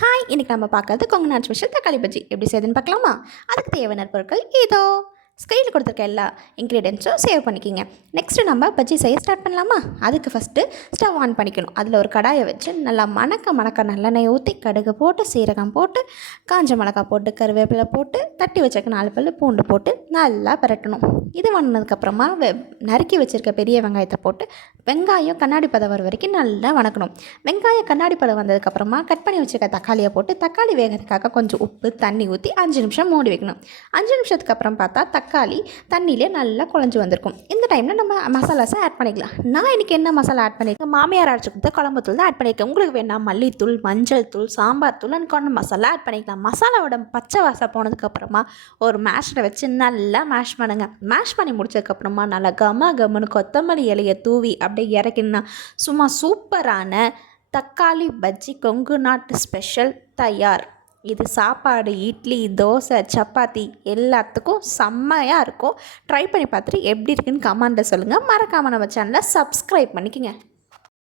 Hi, இன்னைக்கு நம்ம பார்க்கறது கொங்கு நாட்டு ஸ்பெஷல் தக்காளி பஜ்ஜி எப்படி செய்யுதுன்னு பார்க்கலாமா? அதுக்கு தேவையான பொருட்கள் இதோ. ஸ்க்ரீனில் கொடுத்துருக்க எல்லா இன்க்ரீடியன்ஸும் சேவ் பண்ணிக்கிங்க. நெக்ஸ்ட்டு நம்ம பஜ்ஜி செய்ய ஸ்டார்ட் பண்ணலாமா? அதுக்கு ஃபஸ்ட்டு ஸ்டவ் ஆன் பண்ணிக்கணும். அதில் ஒரு கடாயை வச்சு நல்லா மணக்க நல்லெண்ணெய் ஊற்றி கடுகு போட்டு சீரகம் போட்டு காஞ்ச மிளகா போட்டு கருவேப்பிலை போட்டு தட்டி வச்சிருக்க 4 பல்லு பூண்டு போட்டு நல்லா பரட்டணும். இது வணங்கினதுக்கப்புறமா நறுக்கி வச்சுருக்க பெரிய வெங்காயத்தை போட்டு வெங்காயம் கண்ணாடி பதம் வர வரைக்கும் நல்லா வணக்கணும். வெங்காயம் கண்ணாடி பதம் வந்ததுக்கப்புறமா கட் பண்ணி வச்சுருக்க தக்காளியை போட்டு தக்காளி வேகிறதுக்காக கொஞ்சம் உப்பு தண்ணி ஊற்றி 5 நிமிஷம் மூடி வைக்கணும். 5 நிமிஷத்துக்கு அப்புறம் பார்த்தா தக்காளி தண்ணியிலே நல்லா குழஞ்சி வந்திருக்கும். இந்த டைமில் நம்ம மசாலாஸை ஆட் பண்ணிக்கலாம். நான் இன்றைக்கி என்ன மசாலா ஆட் பண்ணியிருக்கேன்? மாமியார் அரைச்சி கொடுத்த குழம்பு தூள் தான் ஆட் பண்ணியிருக்கேன். உங்களுக்கு வேணால் மல்லித்தூள், மஞ்சள் தூள், சாம்பார் தூள் அண்ட் மசாலா ஆட் பண்ணிக்கலாம். மசாலாவோட பச்சை வாசம் போனதுக்கப்புறமா ஒரு மேஷரை வச்சு நல்லா மேஷ் பண்ணுங்கள். மேஷ் பண்ணி முடிச்சதுக்கப்புறமா நல்லா கம்முன்னு கொத்தமல்லி இலையை தூவி அப்படியே இறக்கினா சும்மா சூப்பரான தக்காளி பஜ்ஜி கொங்கு நாட்டு ஸ்பெஷல் தயார். இது சாப்பாடு, இட்லி, தோசை, சப்பாத்தி எல்லாத்துக்கும் செம்மையாக இருக்கும். ட்ரை பண்ணி பார்த்துட்டு எப்படி இருக்குன்னு கமெண்ட்டில் சொல்லுங்கள். மறக்காமல் நம்ம சேனலை சப்ஸ்கிரைப் பண்ணிக்கோங்க.